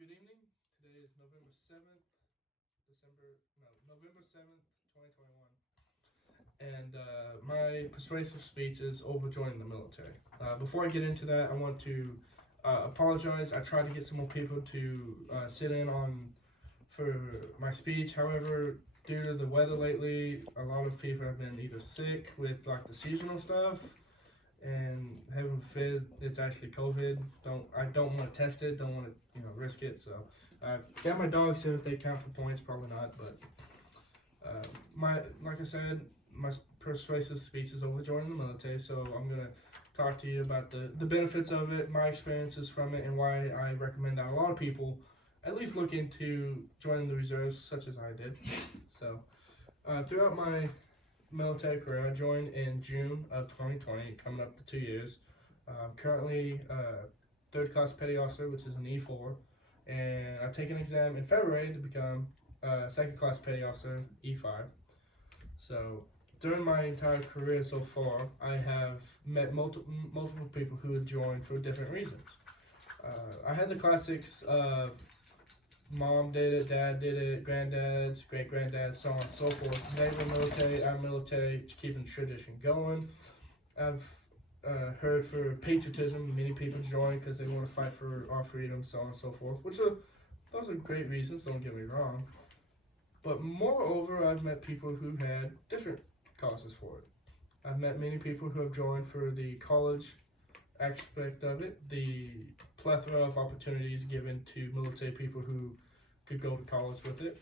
Good evening. Today is November 7th, November 7th, 2021. And my persuasive speech is over joining the military. Before I get into that, I want to apologize. I tried to get some more people to sit in on for my speech. However, due to the weather lately, a lot of people have been either sick with like the seasonal stuff, and heaven forbid it's actually COVID. I don't want to test it. Don't want to risk it. So I got my dogs here. If they count for points, probably not. But like I said, my persuasive speech is over joining the military. So I'm gonna talk to you about the benefits of it, my experiences from it, and why I recommend that a lot of people at least look into joining the reserves, such as I did. So throughout my military career, I joined in June of 2020, coming up to 2 years. I'm currently third class petty officer, which is an E4, and I take an exam in February to become second class petty officer, E5. So during my entire career so far, I have met multiple people who have joined for different reasons. I had the classics of mom did it, dad did it, granddads, great-granddads, so on and so forth. They were military, I'm military, keeping the tradition going. I've heard for patriotism, many people join because they want to fight for our freedom, so on and so forth, those are great reasons, don't get me wrong. But moreover, I've met people who had different causes for it. I've met many people who have joined for the college aspect of it, the plethora of opportunities given to military people who could go to college with it.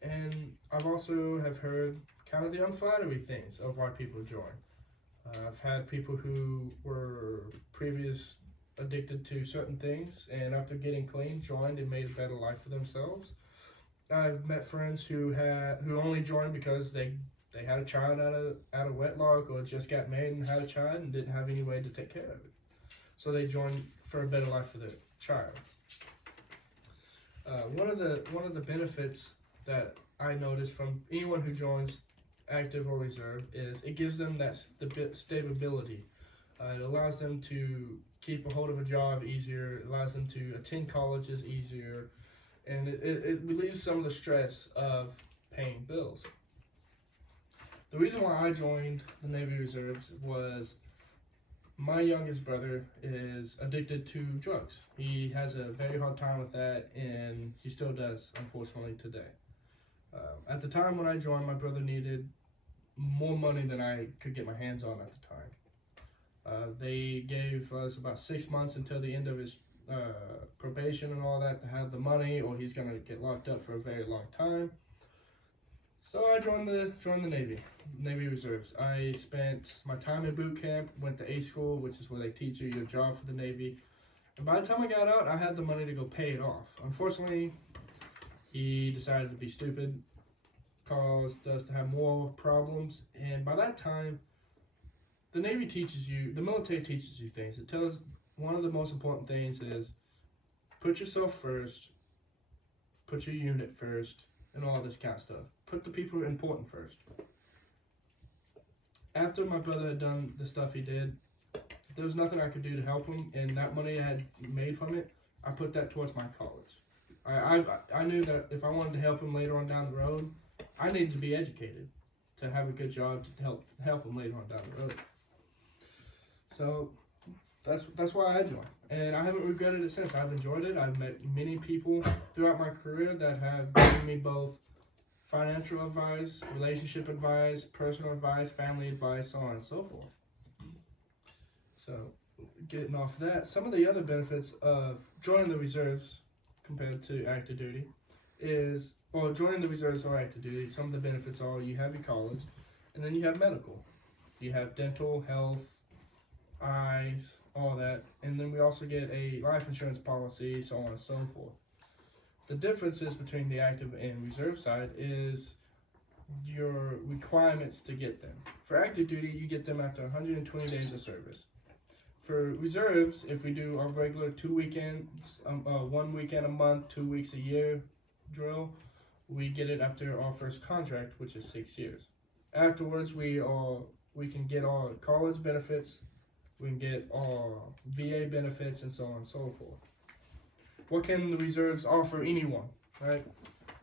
And I've also have heard kind of the unflattering things of why people join. I've had people who were previous addicted to certain things, and after getting clean, joined and made a better life for themselves. I've met friends who only joined because they had a child out of wedlock, or just got married and had a child and didn't have any way to take care of it. So they joined for a better life for their child. One of the benefits that I noticed from anyone who joins active or reserve is it gives them that stability. It allows them to keep a hold of a job easier. It allows them to attend colleges easier, and it relieves some of the stress of paying bills. The reason why I joined the Navy Reserves was my youngest brother is addicted to drugs. He has a very hard time with that, and he still does, unfortunately, today. At the time when I joined, my brother needed more money than I could get my hands on at the time. They gave us about 6 months until the end of his probation and all that to have the money, or he's going to get locked up for a very long time. So I joined the Navy Reserves. I spent my time in boot camp, went to A school, which is where they teach you your job for the Navy. And by the time I got out, I had the money to go pay it off. Unfortunately, he decided to be stupid, caused us to have more problems. And by that time, the military teaches you things. It tells one of the most important things is put yourself first, put your unit first, and all this kind of stuff. Put the people important first. After my brother had done the stuff he did, there was nothing I could do to help him, and that money I had made from it, I put that towards my college. I knew that if I wanted to help him later on down the road, I needed to be educated to have a good job to help him later on down the road. So that's why I joined, and I haven't regretted it since. I've enjoyed it. I've met many people throughout my career that have given me both financial advice, relationship advice, personal advice, family advice, so on and so forth. So, getting off that, some of the other benefits of joining the reserves compared to active duty is, well, joining the reserves or active duty, some of the benefits are you have your college, and then you have medical. You have dental, health, eyes, all that, and then we also get a life insurance policy, so on and so forth. The differences between the active and reserve side is your requirements to get them. For active duty, you get them after 120 days of service. For reserves, if we do our regular 2 weekends, 1 weekend a month, 2 weeks a year drill, we get it after our first contract, which is 6 years. Afterwards, we can get our college benefits, we can get our VA benefits, and so on and so forth. what can the reserves offer anyone, right?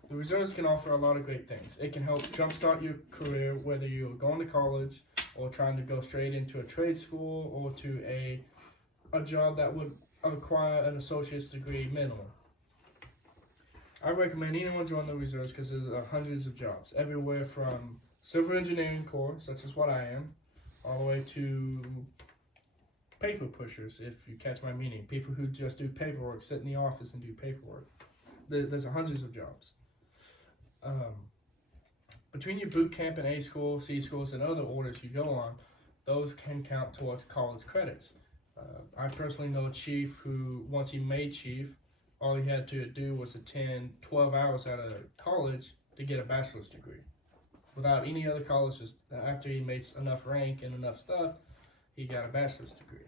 The reserves can offer a lot of great things. It can help jumpstart your career, whether you're going to college or trying to go straight into a trade school or to a job that would require an associate's degree minimum. I recommend anyone join the reserves because there's hundreds of jobs, everywhere from civil engineering corps, such as what I am, all the way to paper pushers, if you catch my meaning. People who just do paperwork, sit in the office and do paperwork. There's hundreds of jobs. Between your boot camp and A school, C schools, and other orders you go on, those can count towards college credits. I personally know a chief who, once he made chief, all he had to do was attend 12 hours out of college to get a bachelor's degree. Without any other college, just after he made enough rank and enough stuff, he got a bachelor's degree.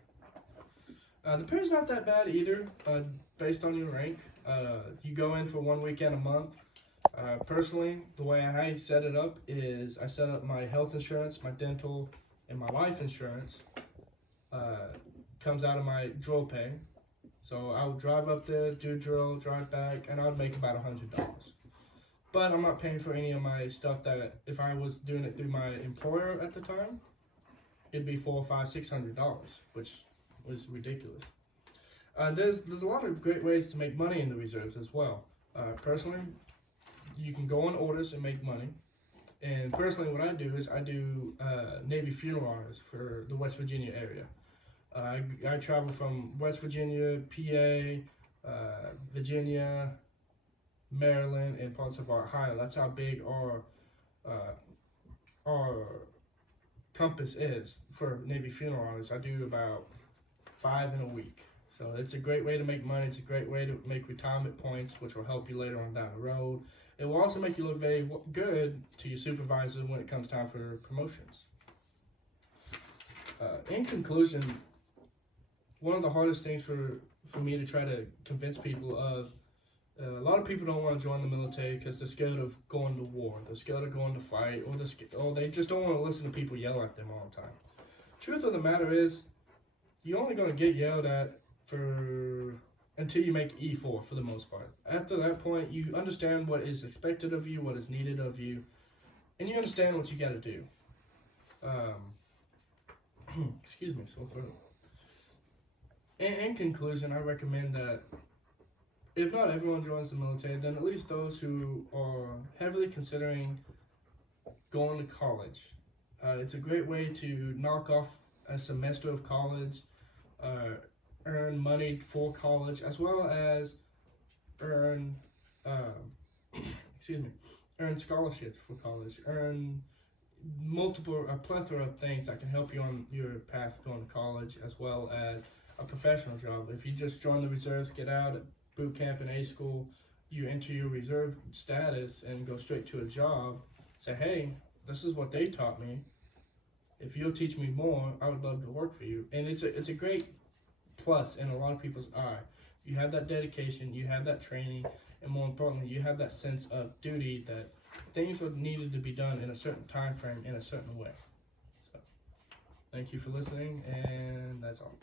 The pay's not that bad either, based on your rank. You go in for 1 weekend a month. Personally, the way I set it up is I set up my health insurance, my dental, and my life insurance. Comes out of my drill pay. So I would drive up there, do drill, drive back, and I would make about $100. But I'm not paying for any of my stuff that, if I was doing it through my employer at the time, it'd be $400, $500, $600, which was ridiculous. There's a lot of great ways to make money in the reserves as well. Personally, you can go on orders and make money. And personally, what I do is I do Navy funeral honors for the West Virginia area. I travel from West Virginia, PA, Virginia, Maryland, and parts of Ohio. That's how big our compass is for Navy funeral honors. I do about 5 in a week. So it's a great way to make money. It's a great way to make retirement points, which will help you later on down the road. It will also make you look very good to your supervisor when it comes time for promotions. In conclusion, one of the hardest things for me to try to convince people of, a lot of people don't want to join the military because they're scared of going to war, they're scared of going to fight, or they just don't want to listen to people yell at them all the time. Truth of the matter is, you're only going to get yelled at until you make E4 for the most part. After that point, you understand what is expected of you, what is needed of you, and you understand what you got to do. Excuse me, sore throat. In conclusion, I recommend that if not everyone joins the military, then at least those who are heavily considering going to college. It's a great way to knock off a semester of college, earn money for college, as well as earn scholarships for college, earn a plethora of things that can help you on your path going to college, as well as a professional job. If you just join the reserves, get out at boot camp and A school, you enter your reserve status and go straight to a job, say, hey, this is what they taught me. If you'll teach me more, I would love to work for you. And it's a great plus in a lot of people's eye. You have that dedication, you have that training, and more importantly, you have that sense of duty that things are needed to be done in a certain time frame in a certain way. So, thank you for listening, and that's all.